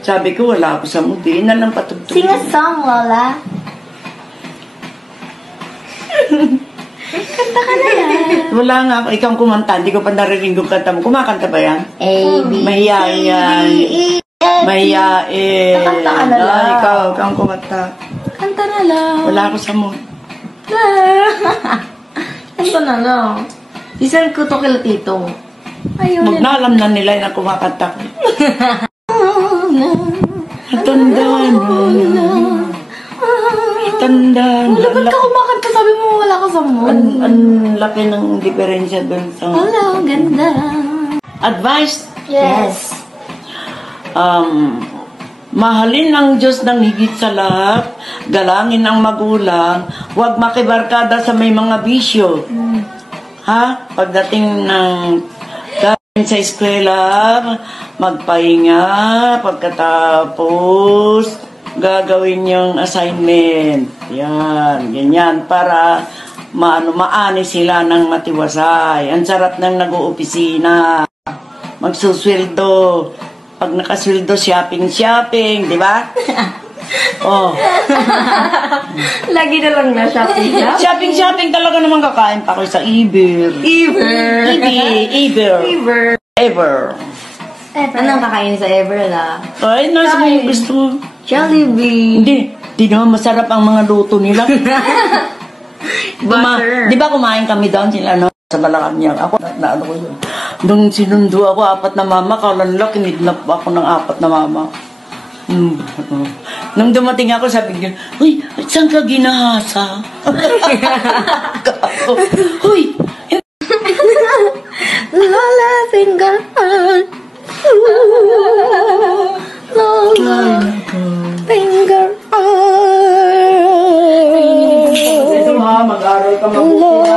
Sabi ko, wala ako sa mood. Di na lang patugtog. Sing a song, Lola. Kanta ka na yan. Wala nga ako. Ikaw kumanta. Hindi ko pa narinig yung kanta mo. Kumakanta ba yan? A, B, Mahiyain. Mahiyain. Nakanta ka na lang. Ikaw kumanta. Kanta na lang. Wala ako sa mood. Kanta na lang. Isang ko to kila tito. Ayun. Magnalam na nila na kumakanta ko. Tandaan na. Tandaan. Wala, ba't ka kumakanta? Sabi mo wala ka sa mood. Ang laki ng diferensya doon sa... Wala, ganda. Advice? Yes. Mahalin ang Diyos ng higit sa lahat, galangin ang magulang, huwag makibarkada sa may mga bisyo. Ha? Pagdating ng galing sa eskwela, magpahinga, pagkatapos, gagawin yung assignment. Yan, ganyan, para maani sila ng matiwasay. Ang sarap ng nag-uopisina, magsusweldo. Pag nakasweldo, shopping, di ba? Oh. Lagi na lang na shopping. Shopping talaga naman kakain pa ako sa Ever. Ever. Anong kakain sa Ever, la? Ay, nasa mo yung gusto mo. Jollibee. Hindi naman masarap ang mga luto nila. Butter. Di ba kumain kami doon sila, no? Sa Malacanang. Ako, naano ko yun. Nung sinundo ako, 4 na mama, kalanla, kinidnap ako ng 4 na mama. Nung dumating ako, sabi niya, "Uy, saan ka ginahasa?" Uy! Lola finger on. Lola finger on. Ito ha, mag-aral ka mabuti.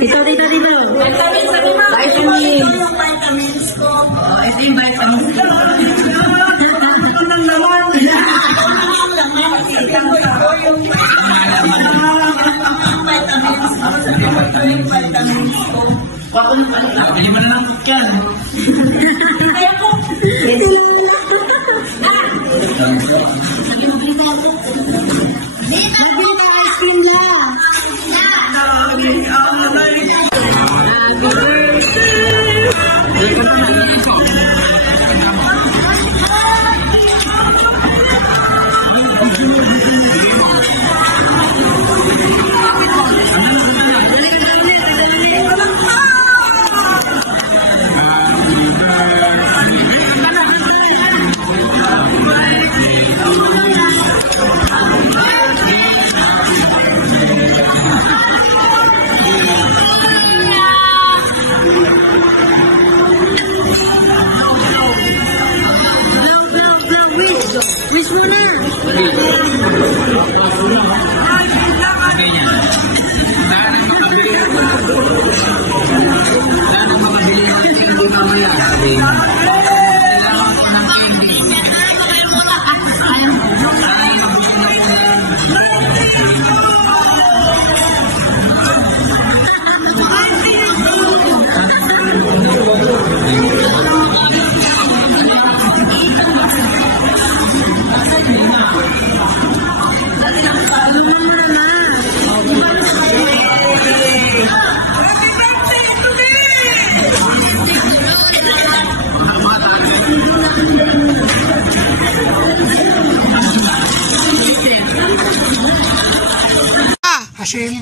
Dito. Vitamins ko. Ito yung vitamins ko. Ito lang naman. Vitamins ko. Pili mo na lang yan. Kaya ko.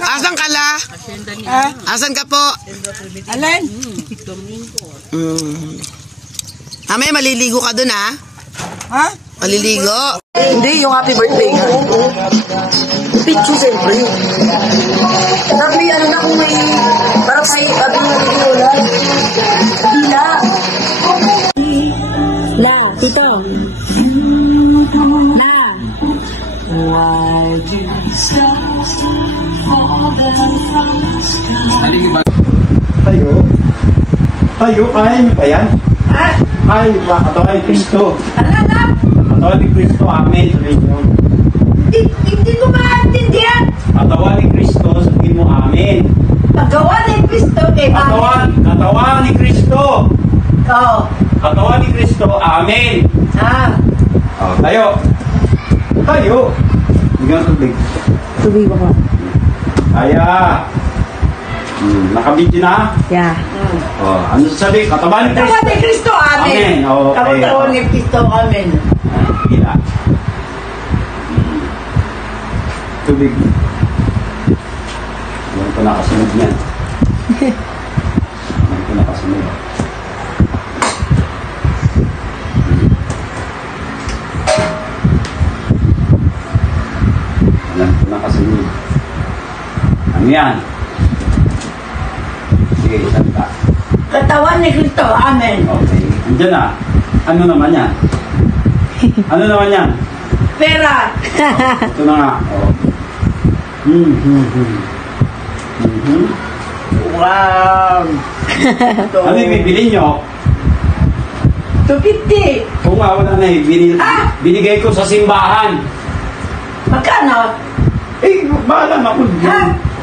Asan ka la? Asan ka po? Alin? Mamaya maliligo ka dun, ha? Ha? Maliligo? Hindi, yung happy birthday nga. Picture siyempre. Sabi, ano na kung may... Parang say, sabi nga ni Lola. Dila. La, tito. La. Tayo, kaya niyo ba yan? Ha? Kaya niyo ba? Katawan ni Cristo. Alala? Katawan ni Cristo, amen. Sabihin niyo. Hindi ko maintindihan. Katawan ni Cristo, sabihin mo, amen. Paggawa ni Cristo. Kristo kay Katawan ni Kristo. Oh. Katawan ni Kristo. Amen. Ah. Oh, tayo. Tayo. Bigyan tubig. Tubig ba ko? Kaya. Nakabidyo na? Yeah. Oh, ano sabi? Katawan ni Kristo. Katawan ni Kristo, amen. Amen. Okay. Katawan ni Kristo, amen. Gila. Tubig. Yan ko nakasunod niyan. Yan ko nakasunod. Yan ko nakasunod. Ano yan? Sige, salita. Katawan ni Kristo, amen. Okay. Andiyan na. Ano naman yan? Ano naman yan? Pera. Ito na nga. Oh. Wow. Ano yung bibili nyo? 250. Kung nga wala na eh, binigay ko sa simbahan. Magkano? Eh, bahala na ako. Ha?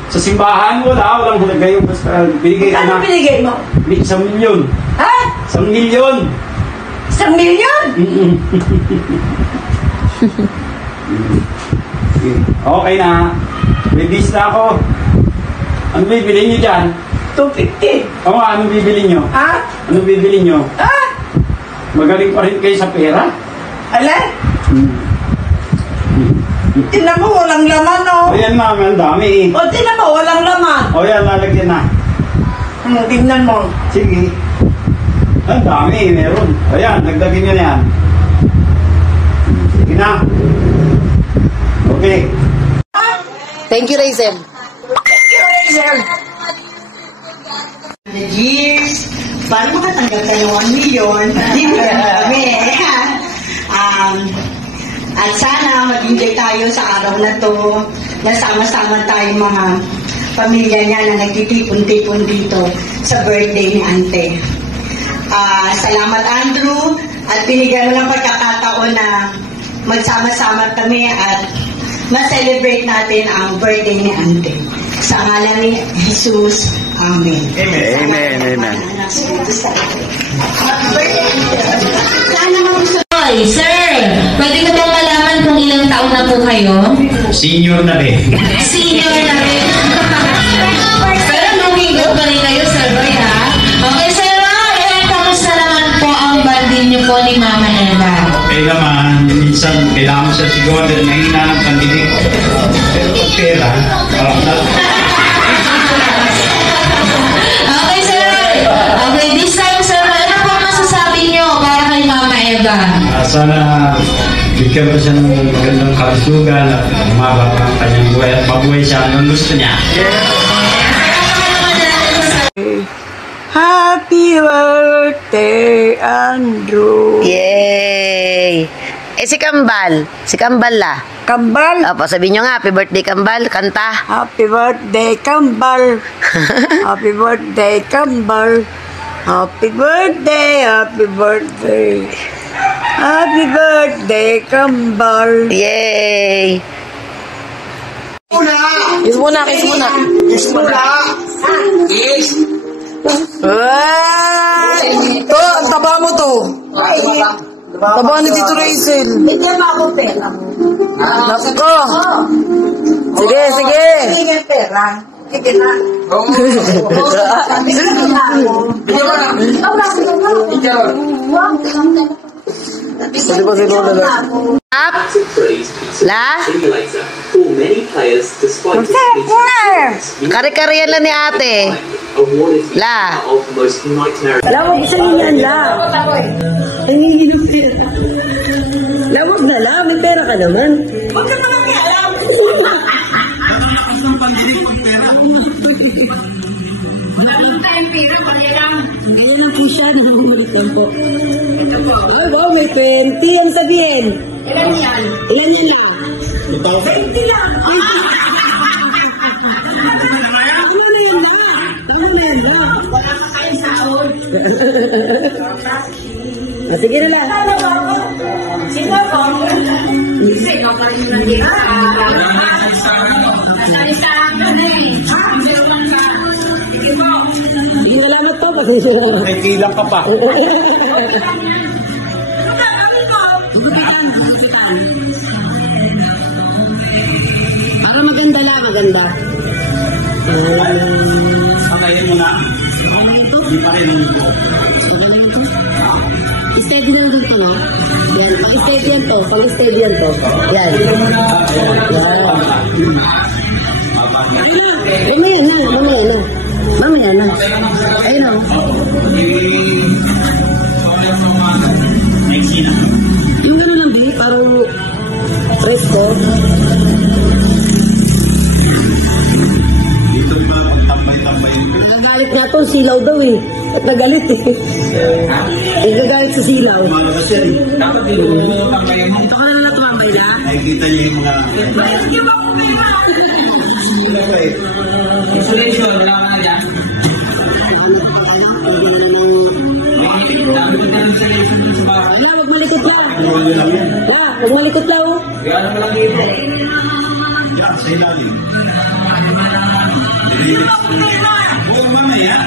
Sa simbahan, walang hulagay yung basta binigay ko Magkano na. binigay mo? 1 milyon. Ha? 1 milyon. 1 milyon? Okay na. May bis na ako. Ano bibili nyo dyan? 250. Oo nga, anong bibili nyo? Ha? Anong bibili nyo? Ha? Magaling pa rin kayo sa pera? Ala? Tinan mo, walang laman, O no? yan mami, ang dami eh. O, tinan mo, walang laman. O yan, lalagyan na. Tingnan mo. Sige. Ang dami, meron. Ayan, nagdagin nyo na yan. Sige na. Okay. Thank you, Raizel. Years, paano makatanggap tayo ng 1 million? Kami. At sana mag-enjoy tayo sa araw na to. Nasama-sama tayo mga pamilya niya na nagtitipon-tipon dito sa birthday ni Ante. Salamat, Andrew, at binigyan mo ng pagkakataon na magsama-sama kami at ma-celebrate natin ang birthday ni Ante. Sa ngalan ni Jesus, Amen. Amen, amen. Happy birthday, Ante. Sana mag-gusto. Hoy, sir! Pwede ko bang malaman kung ilang taon na po kayo? Senior na rin. Senior na rin. Pero lumigot pa rin kayo, Sir Roy, ha? Okay, Sir Roy, kamusta naman po ang banding niyo po ni Mama Eva? Okay naman, minsan kailangan siya siguro dahil nahina ng pandinig ko. Pero pera, parang na. Okay, Sir Roy. Okay, this time, Sir Roy, ano po masasabi niyo para kay Mama Eva? Sana bigyan ko siya ng magandang kalusugan at umabot ang kanyang buhay at mabuhay siya hanggang gusto niya. Happy birthday, Andrew. Yay! Eh, si Kambal. Si Kambal la. Kambal. Opo, sabihin nyo nga, happy birthday, Kambal. Kanta. Happy birthday, Kambal. Happy birthday, Kambal. Happy birthday, happy birthday. Happy birthday, Kambal. Yay! Kiss muna. Kiss. Ito, ang taba mo to. Taba ni Tito Raizel. Hindi ba ako pera mo? Nako. Sige. Hindi pera. Sige na. Pwede ba si Lola lang? Up. La. For many players, despite Kare-kare yan lang ni ate. awarded La. of the most nightmare. Lawag sa inyan, la. Ang hindi ng pera. Lawag na, la. May pera ka naman. Huwag ka naman alam. Wala lang tayong pera, pati lang. Ganyan lang po siya. Nangungulit lang po. Oh, wow, may 20. Ang sabihin. Ilan yan? Iyan yan lang. 20 lang. Ano na yan, la? Ano na yan, la? Wala ka kayong sahod. Sige na, la. Sino ko? Sino ka rin nandito? Nasalisahan ka na eh. Meron man ka. Sige po. May kilang ka pa. Para maganda lang, maganda. Patayin mo na. Hindi pa rin. Steady na lang ito nga. Yan, pag-steady yan to. Pag-steady yan to. Yan. Mamaya na, mamaya na. Mamaya na. Ayun o. Yung gano'n lang, Bi, parang fresco. Dito ba, tambay-tambay. Nagalit nga to, silaw daw eh. At nagalit eh. Nagalit sa silaw. Malabas yan. Dapat dito tambay mo. Ito ka na lang tumambay na. Nakikita niyo yung mga... Sige ba kung may Insulation, wala ka na yan. wala, wag malikot lang. Wag malikot lang. Gano'n mo lang dito. Yan, sa ilalim. Buong mamaya.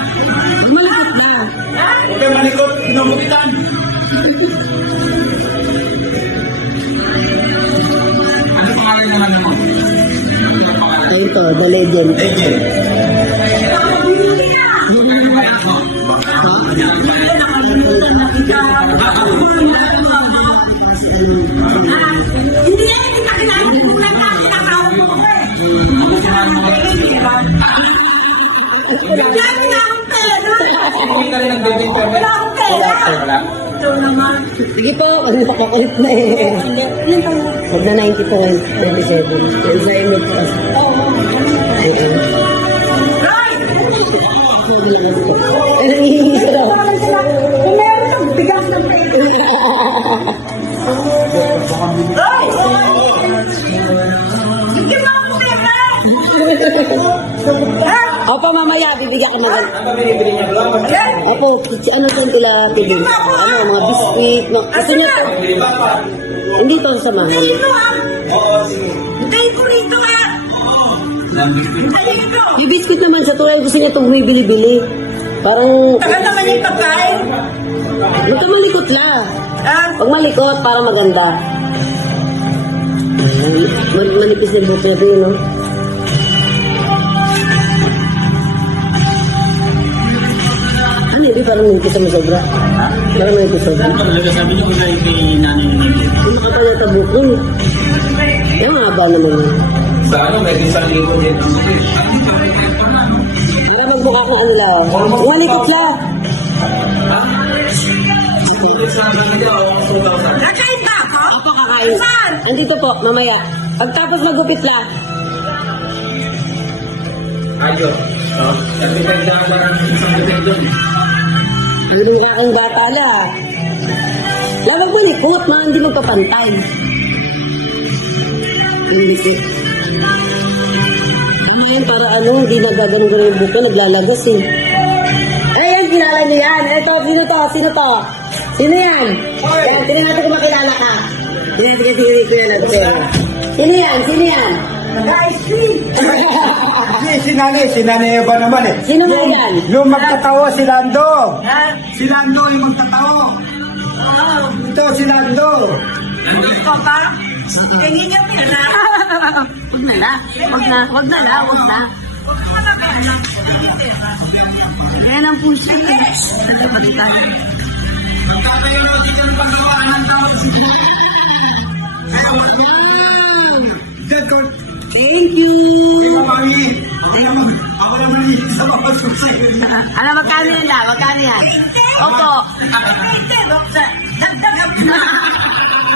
Wag malikot na. Huwag kayo malikot, pinumukitan. Ano pangalan naman mo? Ito, The Legend. Legend. Hindi yan, hindi ka kinahin kung nagkakakawin mo ko eh. Dami na akong pera. Wala akong pera. Ito naman. Sige po, wag na pakulit na eh. Wag na 90.27. Yan sa image kasi. Ay, nangihingi siya daw. Kung meron kang bigas ng pera. Bigyan mo akong pera. Opo, mamaya, bibigyan ka naman. Opo, ano saan tila tigil? Ano, mga biskuit. Kasi niya to. Hindi to sa mahal. Dito ah. Hintayin ko rito ah. Hintayin ko. Yung biskuit naman sa tulay, gusto niya itong bumibili-bili. Parang, Tagal naman yung pagkain. huwag ka malikot lang. Ah. Pag malikot, para maganda. Manipis na buhok niya doon, no? Ano, hindi parang manipis na sobra. Parang manipis sobra. Sabi niyo kung kay nanay niyo. Hindi makapal na tabuk yun. Yung haba naman yun. Sa ano, may isang libo din. Para magbuka kung ano lang. Malikot lang. Nakain ba ako? Ako kakain. Saan? Andito po, mamaya. Pagtapos magupit lang. Ayun. Sabi ka na isang libo doon. Hindi ka ang bata la. Lawag malikot, mga hindi magpapantay. Hindi. Ano yan, para ano, hindi nagagano-gano yung buka, naglalagas eh. Ayan, kilala niyo yan. Ito, sino to? Sino to? Sino yan? Yan, tingnan natin kung makilala ka. Sige, kuya natin. Sino yan? Sino yan? Guys, please. Si Nanay Eva naman eh. Sino nga yan? Yung magtatawa si Lando. Ha? Si Lando yung magtatawa. Oh, Ito si Lando. gusto ka? Tingin niyo pera. Huwag na la. Huwag na. Huwag na la. Huwag na. Huwag ka magkakala. Tingin pera. Ayan ang puso. Nagkabalitan. Magtatayo na dito ng pagkawaan ng tawag si Thank you. Mami. Ako naman yung sa mga susunod. Ano, magkano yan la? Magkano yan? Opo. Hindi, dagdagan mo na.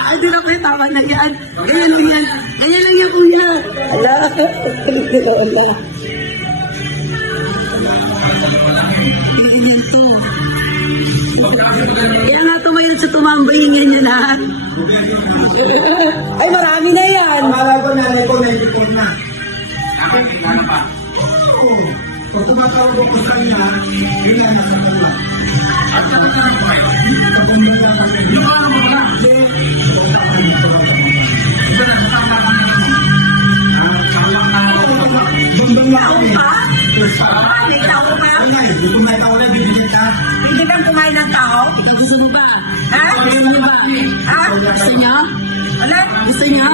Ay, di na po yung tama na yan. Ganyan lang yan. Ganyan lang yan, kuya. Ala. Ala. Ganyan to. Kaya nga tumayot sa tumambay niya niya na. Ay, marami na yan. Akala ko nanay ko, naipipon na. Akin, kailangan pa. Pag tumatawag ko sa kanya, yun lang nasa kanya. At kapag ka lang po kayo, kapag magkakaroon, yung ano mo na, ito na, kasama ka na. Kalang na, bumbang na ako. May tao pa? Ay, gusto na ikaw ulit, bibigyan ka. Gusto niyo?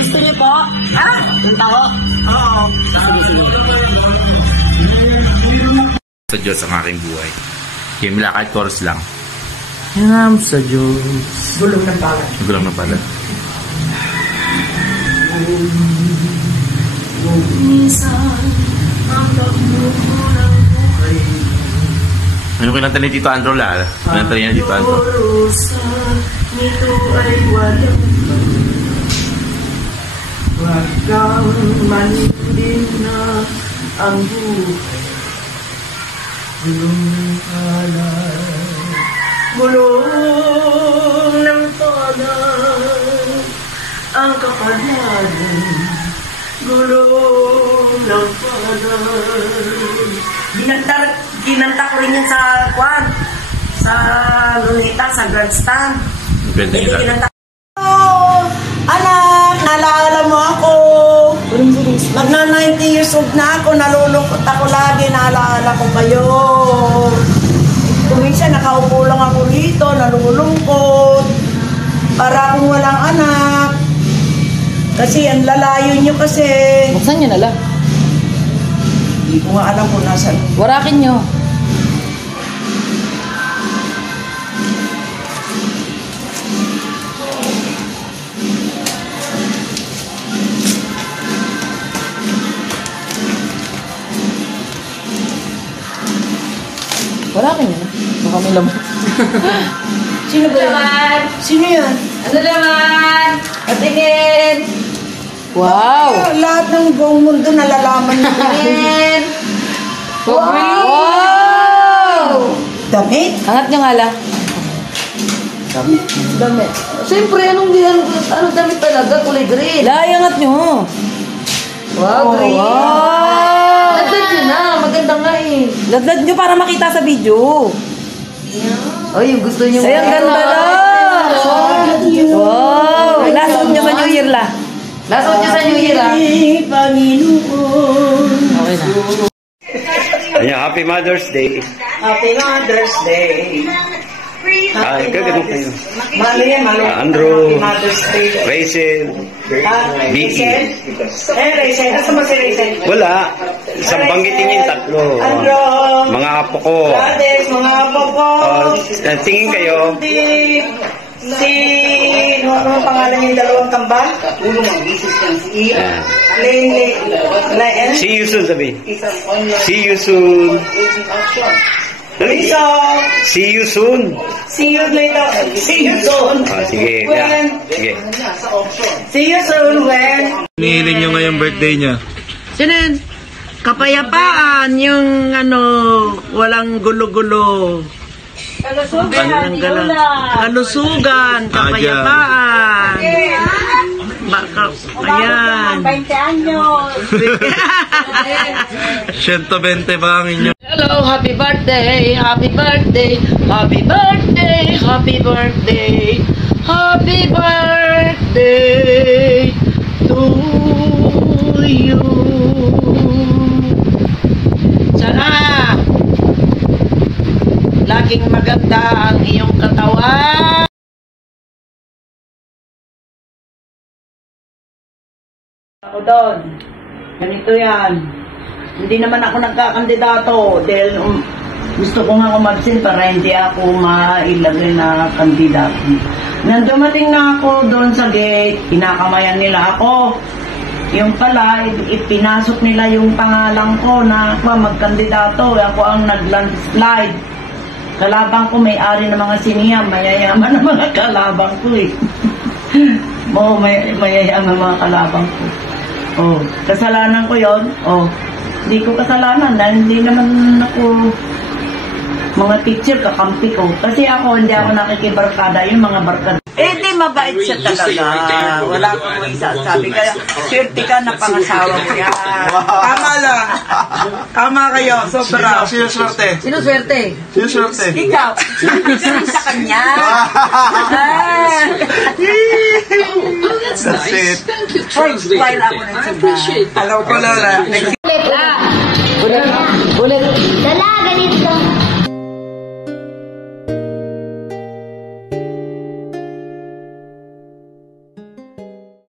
Gusto niyo po? Yung tao? Oo. Sa Diyos ang aking buhay. Himla kahit chorus lang. Hinam sa Diyos. Gulong ng balat. Gulang na pala. Ano kinanta ni Tito Andro la? Kinanta niya ni Tito Andro. Nito ay walang wag kang manindin na ang buhay. Gulong ng palad, gulong ng palad, ang kapalaran, gulong ng palad. Ginanta ko rin yan sa kwan, sa Lunita, sa grandstand. Ganda nila. Ginanta ko. Anak, naalala mo ako. Magna 90 years old na ako, nalulungkot ako lagi, naalala ko kayo. Kung minsan nakaupo lang ako dito, nalulungkot. Para akong walang anak. Kasi ang lalayo nyo kasi. Buksan niyo na lang. Hindi ko nga alam kung nasan. Warakin niyo. Warakin niyo na. Baka may laman. Sino ba yan? Sino yan? Ano naman? Patingin! Wow! Lahat ng buong mundo nalalaman nyo. Patingin! Wow! Damit? Angat niyo nga lang. Damit. Siyempre, ano damit talaga? Kulay green. Lai, angat niyo. Wow, green. Wow! Ladlad niyo na. Maganda nga eh. Ladlad niyo para makita sa video. Ay, yung gusto niyo. Ay, ang ganda lang. Wow! Lasot niyo sa New Year la. Lasot niyo sa New Year la. Panginoon. Okay na. Ayan, Happy Mother's Day. Happy Mother's Day. Ay, gagano kayo. Malo yan, malo. Andrew. Happy Mother's Day. Rachel. Vicky. Rachel. Nasaan ba si Rachel? Wala. Isang banggitin yung tatlo. Andrew. Mga apo ko. Ades, mga apo ko. Tingin kayo. Ano pangalan yung dalawang kambal? Ayan. See you soon, sabi. See you soon. So, See you soon. see you later. See you soon. Sige. When? Sige. See you soon when? Hinihiling nyo ngayong birthday niya. Sinin, kapayapaan yung walang gulo-gulo. Kalusugan, kalusugan, kapayapaan. Baka, ayan. 20 anyos. 120 ba ang inyo? Hello, happy birthday, happy birthday, happy birthday, happy birthday, happy birthday to you. Sana laging maganda ang iyong katawan. Ako doon. Ganito yan. Hindi naman ako nagkakandidato dahil gusto ko nga umabsin para hindi ako mailagay na kandidato. Nang dumating na ako doon sa gate, kinakamayan nila ako. Yung pala, ipinasok nila yung pangalan ko na ako magkandidato. Ako ang nag-landslide. Kalabang ko may-ari ng mga siniyam, mayayaman ng mga kalabang ko eh. Oo, mayayaman ng mga kalabang ko. Oh, kasalanan ko yon. Oh, hindi ko kasalanan dahil hindi naman ako mga teacher kakampi ko. Kasi ako hindi ako nakikibarkada yung mga barkada. Eh, di mabait siya talaga. Wala akong isasabi. Kaya, swerte ka na pangasawa ko yan. Tama lang. Tama kayo. Sobra. Sino swerte? Sino swerte? Sino swerte? Ikaw, sino sa kanya? That's it. First file ako ng simbahan. Alam ko, Lola. Ulit. Dala, ganito.